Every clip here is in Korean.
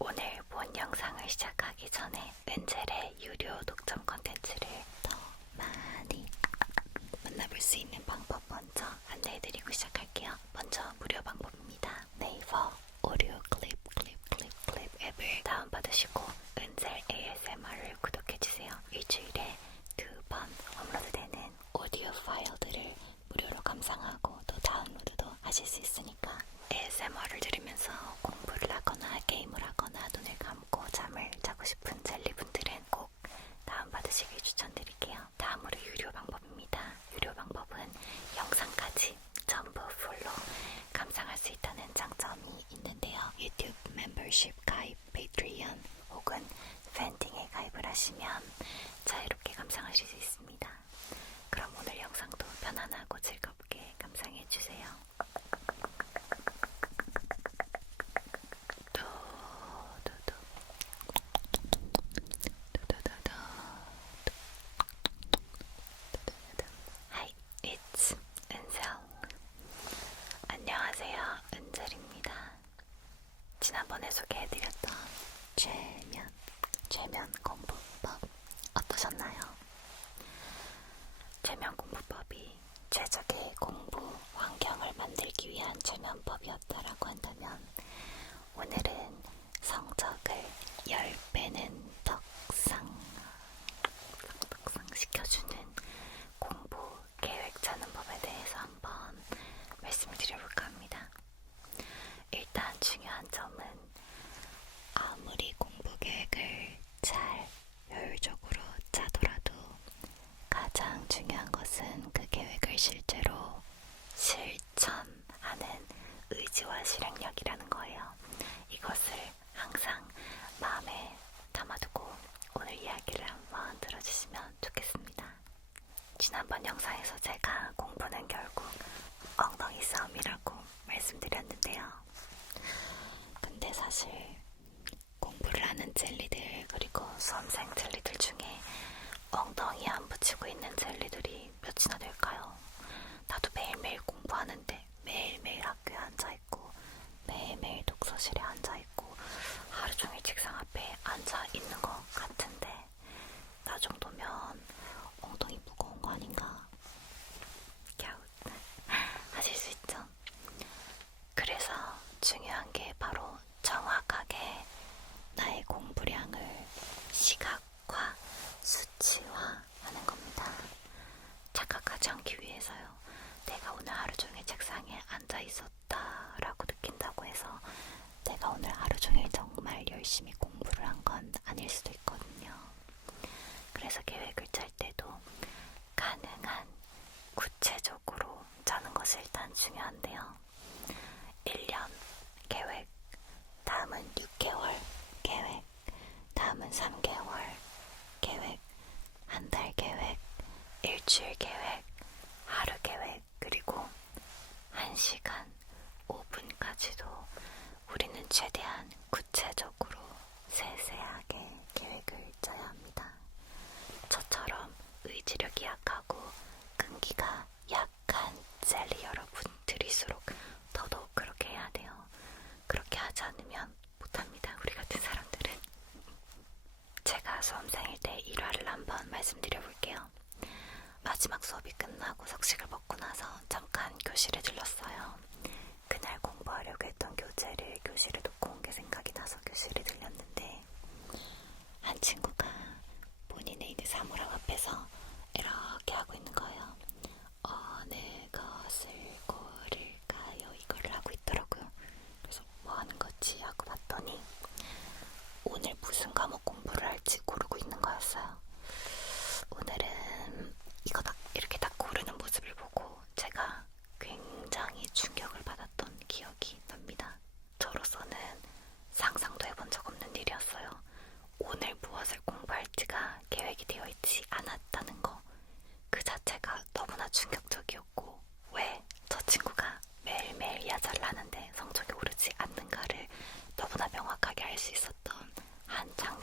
오늘 본 영상을 시작하기 전에 은젤의 유료 독점 컨텐츠를 더 많이 만나볼 수 있는 방법 먼저 안내해드리고 시작할게요. 먼저 무료 방법입니다. 네이버 오디오 클립 앱을 다운받으시고 은젤 ASMR을 구독해주세요. 일주일에 2번 업로드되는 오디오 파일들을 무료로 감상하고 또 다운로드도 하실 수 있으니까 ASMR을 들으면서 공부를 하거나 게임을 하거나 눈을 감고 잠을 자고 싶은 젤리분들은 꼭 다운받으시길 추천드릴게요. 다음으로 유료 방법입니다. 유료 방법은 영상까지 전부 풀로 감상할 수 있다는 장점이 있는데요. 유튜브 멤버십 가입, 페이트리언 혹은 팬딩에 가입을 하시면 자유롭게 감상하실 수 있습니다. 그럼 오늘 영상도 편안하고 즐겁게 감상해주세요. Hi, it's 은셀. 안녕하세요, 은젤입니다. 지난번에 소개해드렸던 최면 공부법 어떠셨나요? 최면 공부법이 최적의 공부 환경을 만들기 위한 최면법이었다라고 한다면 오늘은 성적을 10배는 떡상시켜주는 공부 계획 짜는 법에 대해서 한번 말씀을 드려볼까 합니다. 일단 중요한 점은 아무리 공부 계획을 잘 효율적으로 짜더라도 가장 중요한 것은 그 계획을 실제로 실천하는 의지와 실행력이라는 거예요. 이것을 항상 마음에 담아두고 오늘 이야기를 한번 들어주시면 좋겠습니다. 지난번 영상에서 제가 공부는 결국 엉덩이 싸움이라고 말씀드렸는데요. 근데 사실 공부를 하는 젤리들 그리고 수험생 젤리들 중에 엉덩이에 안 붙이고 있는 젤리들이 몇이나 될까요? 나도 매일매일 공부하는데 매일매일 학교에 앉아있고 매일매일 독서실에 앉아있고 하루 종일 책상 앞에 앉아있는 것 같은데 나 정도면 엉덩이 무거운 거 아닌가? 갸웃 하실 수 있죠? 그래서 중요한 게 바로 정확하게 나의 공부량을 시각화, 수치화하는 겁니다. 착각하지 않기 위해서요. 내가 오늘 하루 종일 책상에 앉아 있었다라고 느낀다고 해서 내가 오늘 하루 종일 정말 열심히 공부를 한 건 아닐 수도 있거든요. 그래서 계획을 짤 때도 가능한 구체적으로 짜는 것이 일단 중요한데요. 1년 계획, 다음은 6개월 계획, 다음은 3개월 계획, 한 달 계획, 일주일 계획, 하루 계획, 그리고 1시간 5분까지도 우리는 최대한 구체적으로 세세하게 계획을 짜야 합니다. 저처럼 의지력이 약하고 끈기가 약한 젤리 여러분들일수록 더더욱 그렇게 해야 돼요. 그렇게 하지 않으면 못합니다. 우리 같은 사람들은. 제가 수험생일 때 일화를 한번 말씀드려볼게요. 마지막 수업이 끝나고 석식을 먹고 나서 잠깐 교실에 들렀어요. 그날 공부하려고 했던 교재를 교실에 놓고 온 게 생각이 나서 교실에 들렸는데 한 친구가 본인의 이제 사물함 앞에서 이렇게 하고 있는 거예요. 어느 것을 고를까요? 이거를 하고 있더라고요. 그래서 뭐 하는 거지? 하고 봤더니 오늘 무슨 과목 공부를 할지 고르고 있는 거였어요. 오늘은 이거다 이렇게 딱 고르는 모습을 보고 제가 굉장히 충격을 받았던 기억이 납니다. 저로서는 상상도 해본 적 없는 일이었어요. 오늘 무엇을 공부할지가 계획이 되어 있지 않았다는 거 그 자체가 너무나 충격적이었고 왜 저 친구가 매일매일 야자를 하는데 성적이 오르지 않는가를 너무나 명확하게 알 수 있었던 한 장면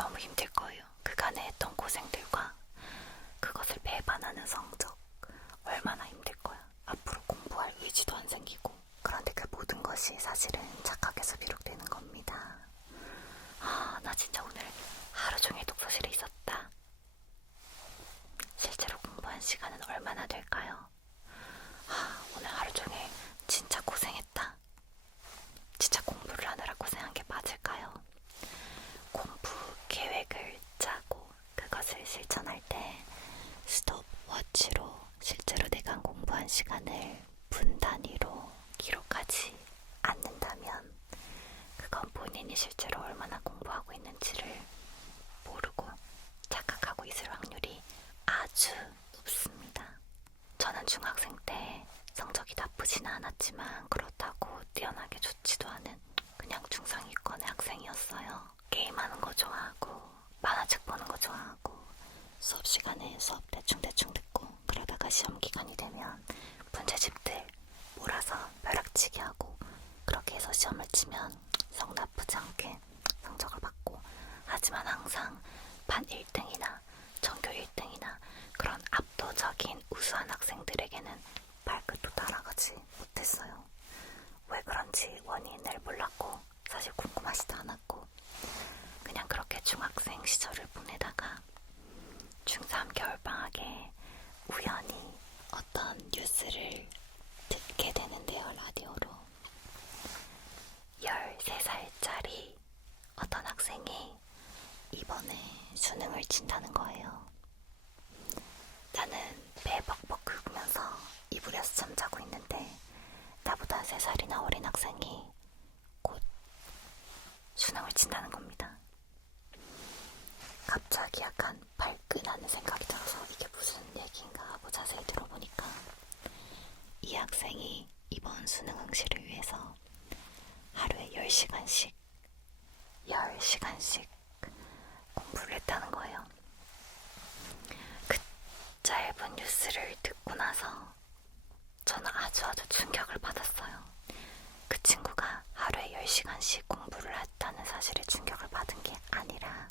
너무 힘들 거예요. 그간에 했던 고생들과 그것을 배반하는 성적 얼마나 힘들 거야. 앞으로 공부할 의지도 안 생기고. 그런데 그 모든 것이 사실은 착각에서 비롯되는 겁니다. 나 진짜 오늘 하루 종일 독서실에 있었다. 실제로 공부한 시간은 얼마나 될까요? 오늘 하루 종일 진짜 고생했다. 진짜 공부를 하느라 고생한 게 맞을까요? 공부 계획을 짜고 그것을 실천할 때 스톱워치로 실제로 내가 공부한 시간을 분 단위로 기록하지 않는다면 그건 본인이 실제로 얼마나 공부하고 있는지를 모르고 착각하고 있을 확률이 아주 높습니다. 저는 중학생 때 성적이 나쁘지는 않았지만 그렇다고 뛰어나게 좋지도 않은 그냥 중상위권의 학생이었어요. 게임하는 거 좋아하고 만화책 보는 거 좋아하고 수업 시간에 수업 대충대충 듣고 그러다가 시험 기간이 되면 문제집들 몰아서 벼락치기 하고 그렇게 해서 시험을 치면 성 나쁘지 않게 성적을 받고 하지만 항상 반 1등이나 전교 1등이나 그런 압도적인 우수한 학생들에게는 발끝도 따라가지 못했어요. 왜 그런지 원인을 몰랐고 사실 궁금하지도 않았고 그냥 그렇게 중학생 시절을 보내다가 중3 겨울방학에 우연히 어떤 뉴스를 듣게 되는데요. 라디오로 13살짜리 어떤 학생이 이번에 수능을 친다는 거예요. 나는 배 벅벅 긁으면서 이불에서 잠자고 있는데 나보다 3살이나 어린 학생이 곧 수능을 친다는 겁니다. 갑자기 약간 발끈하는 생각이 들어서 이게 무슨 얘기인가 하고 자세히 들어보니까 이 학생이 이번 수능 응시를 위해서 하루에 10시간씩 공부를 했다는 거예요. 그 짧은 뉴스를 듣고 나서 저는 아주 충격을 받았어요. 그 친구가 하루에 10시간씩 공부를 했다는 사실에 충격을 받은 게 아니라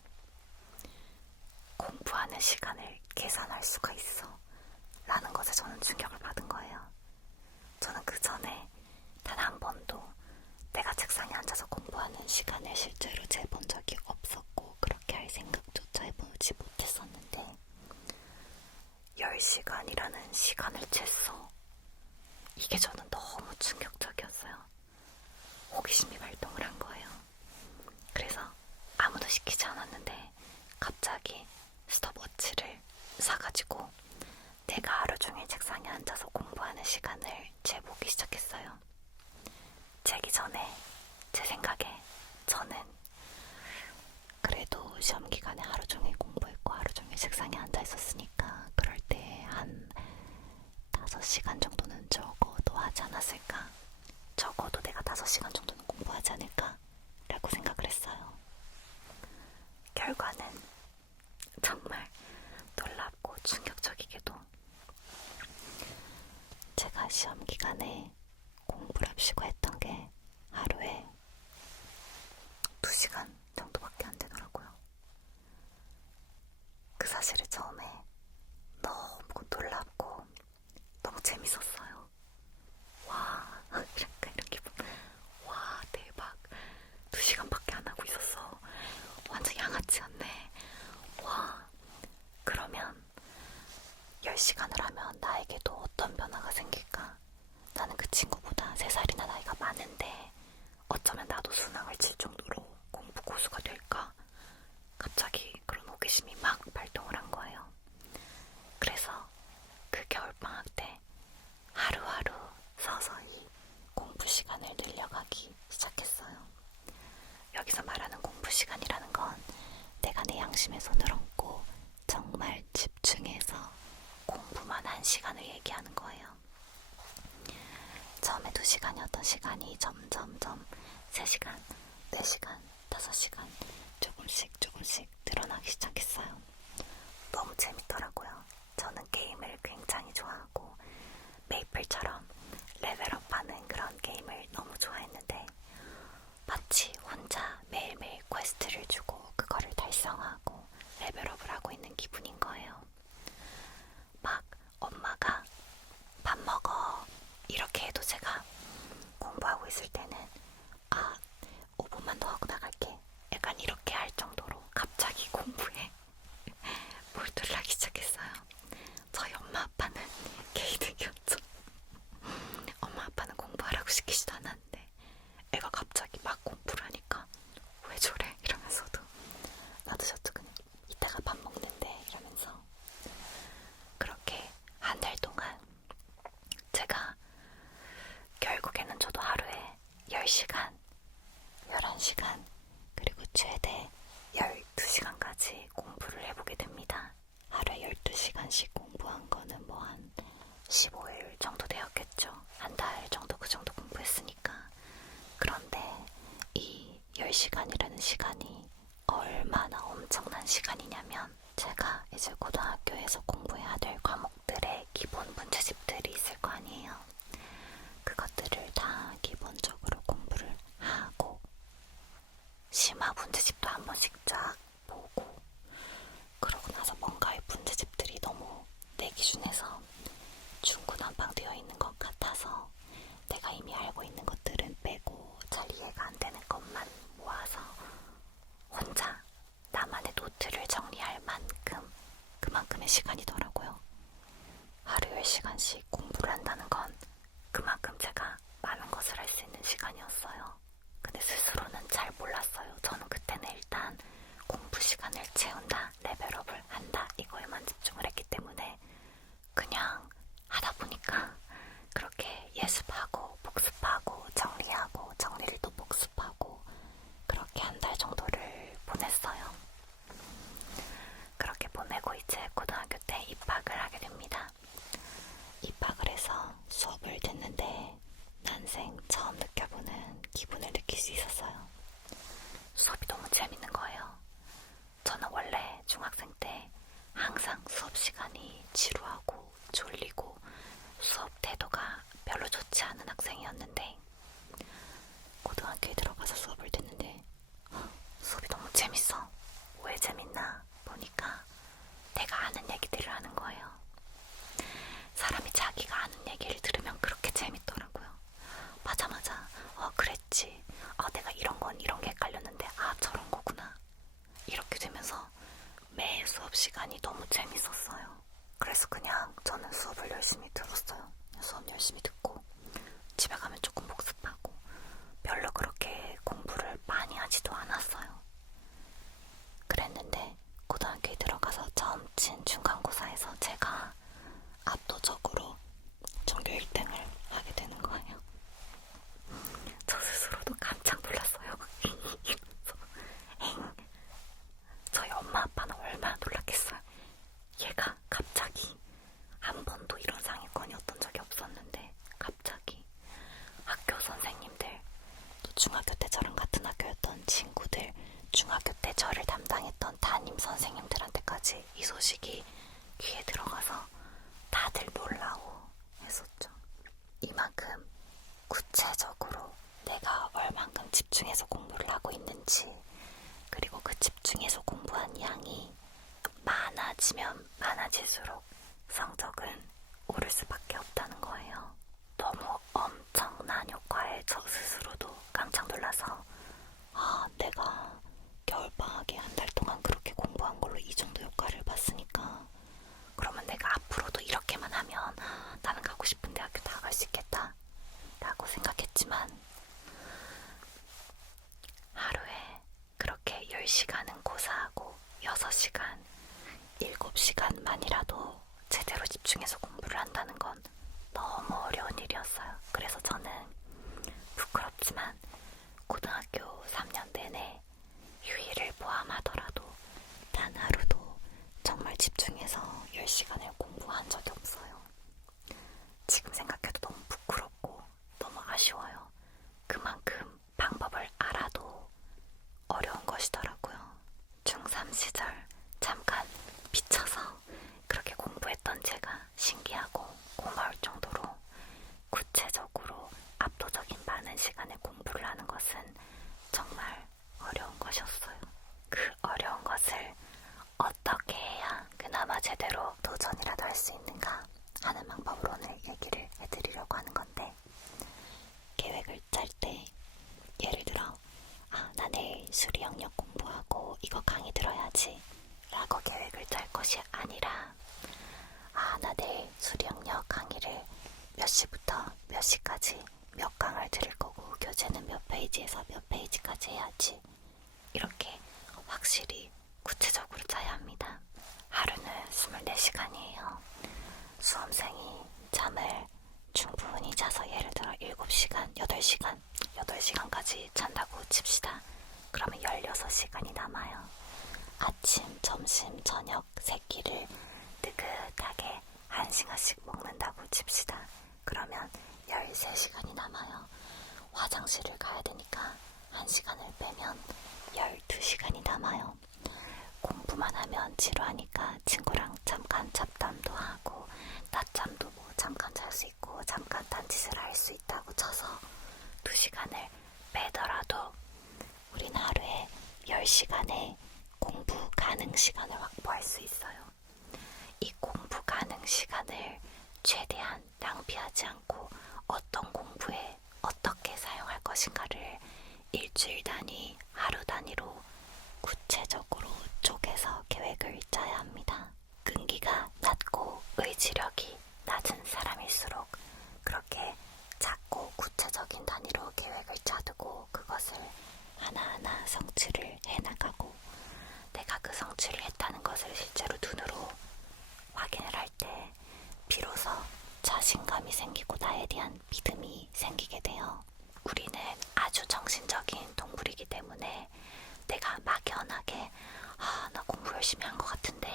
공부하는 시간을 계산할 수가 있어 라는 것에 저는 충격을 받은 거예요. 저는 그 전에 단 한 번도 내가 책상에 앉아서 공부하는 시간을 실제로 재본 적이 없었고 그렇게 할 생각조차 해보지 못했었는데 10시간이라는 시간을 쟀어. 이게 저는 너무 충격적이었어요. 호기심이 발동을 한 거예요. 그래서 아무도 시키지 않았는데 갑자기 스톱워치를 사가지고 내가 하루 종일 책상에 앉아서 공부하는 시간을 재보기 시작했어요. 재기 전에 제 생각에 저는 그래도 시험 기간에 하루 종일 공부했고 하루 종일 책상에 앉아 있었으니까 그럴 때 한 5시간 정도는 적어도 하지 않았을까? 적어도 내가 5시간 정도는 공부하지 않을까? 라고 생각을 했어요. 결과는 정말 놀랍고 충격적이게도 제가 시험 기간에 공부를 합시고 했던 게 하루에 2시간 정도밖에 안 되더라고요. 그 사실을 처음에 너무 놀랍고 너무 재밌었어요. 와, 이런 기분. 와, 대박. 2시간밖에 안 하고 있었어. 완전 양아치 같네. 와, 그러면 10시간을 하면 나에게도 어떤 변화가 생길까? 나는 그 친구보다 3살이나 나이가 많은데 어쩌면 나도 수능을 칠 정도로 공부 고수가 될까? 갑자기 그런 호기심이 막 발동을 한 거예요. 그래서 그 겨울방학 때 하루하루 서서히 공부 시간을 늘려가기 시작했어요. 여기서 말하는 공부 시간이라는 건 내가 내 양심의 손을 얹고 정말 집중해서 공부만 한 시간을 얘기하는 거예요. 처음에 2시간이었던 시간이 점점점 3시간, 4시간, 5시간 조금씩 늘어나기 시작했어요. 너무 재밌더라고요. 저는 게임을 굉장히 좋아하고 메이플처럼 레벨업하는 그런 게임을 너무 좋아했는데 마치 혼자 매일매일 퀘스트를 주고 그거를 달성하고 8시간, 그리고 최대 12시간까지 공부를 해보게 됩니다. 하루에 12시간씩 공부한 거는 뭐 한 15일 정도 되었겠죠. 한 달 정도 그 정도 공부했으니까. 그런데 이 10시간이라는 시간이 얼마나 엄청난 시간이냐면, 제가 이제 고등학교에서 공부해야 될 과목들의 기본 문제집들이 있을 거 아니에요. 그것들을 다 기본적으로 공부를 하고 심화 문제집도 한 번씩 쫙 보고, 그러고 나서 뭔가의 문제집들이 너무 내 기준에서 중구난방되어 있는 것 같아서 내가 이미 알고 있는 것들은 빼고 잘 이해가 안 되는 것만 모아서 혼자 나만의 노트를 정리할 만큼, 그만큼의 시간이더라고요. 하루에 10시간씩 공부를 한다는 건 그만큼 제가 많은 것을 할 수 있는 시간이었어요. 근데 스스로는 잘 몰랐어요. 저는 그때는 일단 공부 시간을 채운다, 레벨업을 한다, 이거에만 집중을 했기 때문에 그냥 하다 보니까 그렇게 예습하고 복습하고 정리하고 정리를 또 복습하고 그렇게 한 달 정도를 보냈어요. 그렇게 보내고 이제 고등학교 때 입학을 하게 됩니다. 입학을 해서 수업을 듣는데 난생 처음 느껴보는 기분을 느낄 수 있었어요. 수업이 너무 재밌는 거예요. 저는 원래 중학생 때 항상 수업 시간이 지루하고 졸리고 수업 태도가 별로 좋지 않은 학생이었는데, 고등학교에 들어가서 수업을 듣는데 수업이 너무 재밌어. 왜 재밌나 보니까 내가 아는 얘기들을 하는 거예요. 사람이 자기가 아는 얘기를 들으면 그렇게 재밌더라고요. 맞아, 그랬지. 내가 이런 게 헷갈렸는데 저런 거구나. 이렇게 되면서 매 수업 시간이 너무 재밌었어요. 그래서 그냥 저는 수업을 열심히 들었어요. 수업 열심히 듣고 집에 가면 조금 복습하고, 별로 그렇게 공부를 많이 하지도 않았어요. 그랬는데 고등학교에 들어가서 처음 친 중간고사에서 제가 압도적으로 전교 1등을 하게 되는 거예요. 저 스스로도 깜짝 놀랐어요. 저희 엄마 아빠는 얼마나 놀랐겠어요. 얘가 갑자기, 한 번도 이런 상위권이었던 적이 없었는데 갑자기 학교 선생님들, 또 중학교 때 저랑 같은 학교였던 친구들, 중학교 때 저를 담당했던 담임 선생님들한테까지 이 소식이 귀에 들어가서 다들 놀라워 했었죠. 이만큼 구체적으로 내가 얼만큼 집중해서 공부를 하고 있는지, 그리고 그 집중해서 공부한 양이 많아지면 많아질수록 성적은 오를 수밖에 없다는 거예요. 너무 엄청난 효과에 저 스스로도 깜짝 놀라서, 내가 겨울방학에 한 달 동안 그렇게 공부한 걸로 이 정도 효과를 봤으니까 그러면 내가 앞으로도 이렇게만 하면 나는 가고 싶은 대학교 다 갈 수 있겠다 라고 생각했지만, 하루에 그렇게 10시간은 고사하고 6시간, 7시간만이라도 제대로 집중해서 공부를 한다는 건 너무 어려운 일이었어요. 그래서 저는 부끄럽지만 고등학교 3년 내내 휴일을 포함하더라도 단 하루도 정말 집중해서 10시간을 공부한 적이 없어요. 지금 생각해도 너무 부끄럽고 너무 아쉬워요. 그만큼 방법을 알아도 어려운 것이더라고요. 중3 시절 잠깐 미쳐서 그렇게 공부했던 제가 신기하고 고마울 정도로 구체적으로 압도적인 많은 시간을 공부를 6시간이 남아요. 아침, 점심, 저녁 세 끼를 느긋하게 1시간씩 먹는다고 칩시다. 그러면 13시간이 남아요. 화장실을 가야 되니까 1시간을 빼면 12시간이 남아요. 공부만 하면 지루하니까 친구랑 잠깐 잡담도 하고 낮잠도 뭐 잠깐 잘 수 있고 잠깐 딴짓을 할 수 있다고 쳐서 2시간을 빼더라도 우린 하루에 10시간의 공부 가능 시간을 확보할 수 있어요. 이 공부 가능 시간을 최대한 낭비하지 않고 어떤 공부에 어떻게 사용할 것인가를 일주일 단위, 하루 단위로 구체적으로 쪼개서 계획을 짜야 합니다. 끈기가 낮고 의지력이 낮은 사람일수록 그렇게 작고 구체적인 단위로 계획을 짜두고 그것을 하나하나 성취를 해나가고 내가 그 성취를 했다는 것을 실제로 눈으로 확인을 할 때 비로소 자신감이 생기고 나에 대한 믿음이 생기게 돼요. 우리는 아주 정신적인 동물이기 때문에 내가 막연하게 나 공부 열심히 한 것 같은데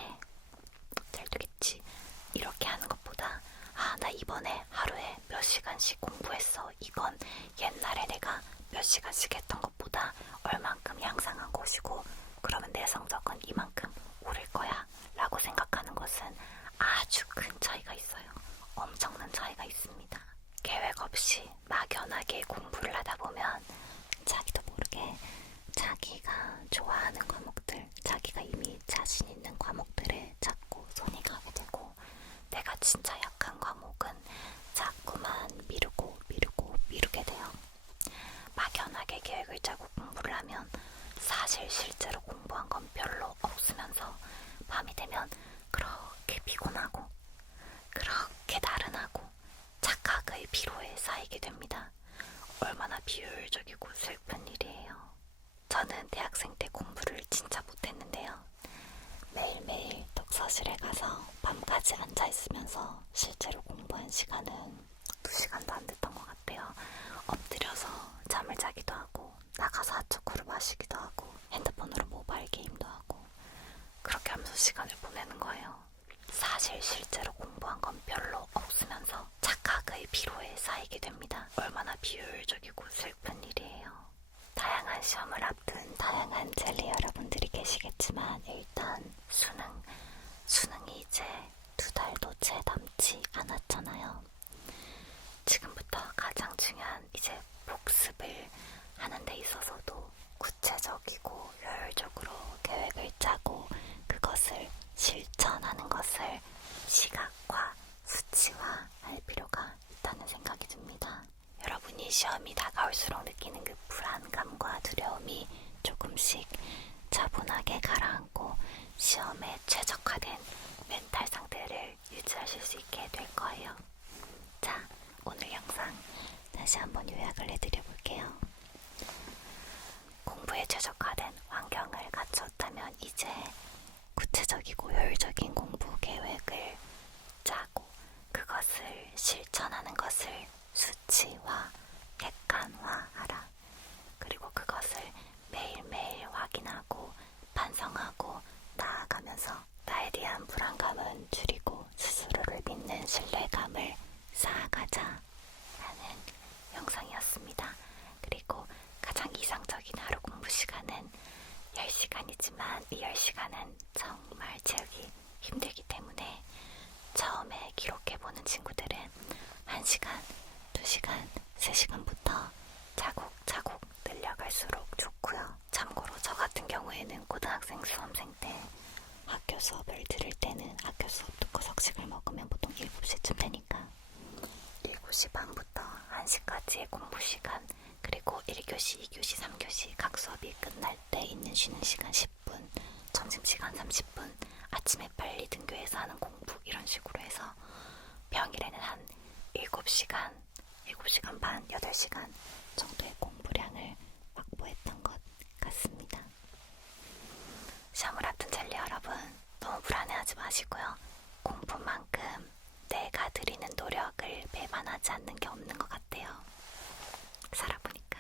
잘 되겠지 이렇게 하는 것보다 나 이번에 하루에 몇 시간씩 공부했어. 이건 옛날에 내가 몇 시간씩 했던 것보다 얼만큼 향상한 것이고 그러면 내 성적은 이만큼 오를 거야 라고 생각하는 것은 아주 큰 차이가 있어요. 엄청난 차이가 있습니다. 계획 없이 막연하게 공부를 하다 보면 자기도 모르게 자기가 좋아하는 과목들, 자기가 이미 자신 있는 과목들에 자꾸 손이 가게 되고 내가 진짜 약한 과목은 자꾸만 미루게 돼요. 막연하게 계획을 짜고 공부를 하면 사실 실제로 공부한 건 별로 없으면서 밤이 되면 그렇게 피곤하고 그렇게 나른하고 착각의 피로에 쌓이게 됩니다. 얼마나 비효율적이고 슬픈 일이에요. 저는 대학생 때 공부를 진짜 못했는데요. 매일매일 독서실에 가서 밤까지 앉아있으면서 실제로 공부한 시간은 2시간도 안 됐던 것 같아요. 엎드려서 잠을 자기도 하고 나가서 핫초코를 마시기도 하고 핸드폰으로 모바일 게임도 하고 그렇게 하면서 시간을 보내는 거예요. 사실 실제로 공부한 건 별로 없으면서 착각의 피로에 쌓이게 됩니다. 얼마나 비효율적이고 슬픈 일이에요. 다양한 시험을 앞둔 다양한 젤리 여러분들이 계시겠지만 일단 수능이 이제 2달도 채 남지 않았잖아요. 지금부터 가장 중요한 이제 복습을 하는 데 있어서도 구체적이고 효율적으로 계획을 짜고 그것을 실천하는 것을 시각화, 수치화할 필요가 있다는 생각이 듭니다. 여러분이 시험이 다가올수록 느끼는 그 불안감과 두려움이 조금씩 차분하게 가라앉고 시험에 최적화된 멘탈 상태를 유지하실 수 있게 될 거예요. 자, 오늘 영상 다시 한번 요약을 해드려 볼게요. 공부에 최적화된 환경을 갖췄다면 이제 구체적이고 효율적인 공부 계획을 짜고 그것을 실천하는 것을 수치화, 객관화하라. 그리고 그것을 매일매일 확인하고 반성하고 나아가면서 나에 대한 불안감은 줄이고 스스로를 믿는 신뢰감을 쌓아가자 라는 영상이었습니다. 그리고 가장 이상적인 하루 공부 시간은 10시간이지만 이 10시간은 정말 채우기 힘들기 때문에 처음에 기록해보는 친구들은 1시간, 2시간, 3시간부터 차곡차곡 늘려갈수록 좋고요. 참고로 저 같은 경우에는 고등학생, 수험생 때 학교 수업을 들을 때는 학교 수업 듣고 석식을 먹으면 보통 7시쯤 되니까 7시 반부터 1시까지의 공부 시간 그리고 1교시, 2교시, 3교시 각 수업이 끝날 때 있는 쉬는 시간 10분, 점심시간 30분, 아침에 빨리 등교해서 하는 공부 이런 식으로 해서 평일에는 한 7시간, 7시간 반, 8시간 정도의 공부량을 확보했던 것 같습니다. 시험을 앞둔 젤리 여러분, 너무 불안해하지 마시고요. 공부만큼 내가 들이는 노력을 배반하지 않는 게 없는 것 같아요. 살아보니까.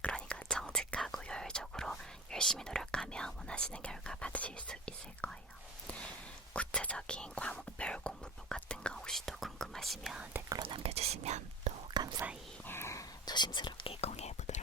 그러니까 정직하고 효율적으로 열심히 노력하면 원하시는 결과 받으실 수 있을 거예요. 구체적인 과목별 공부법 같은 거 혹시 또 궁금하시면 댓글로 남겨주시면 또 감사히 조심스럽게 공유해보도록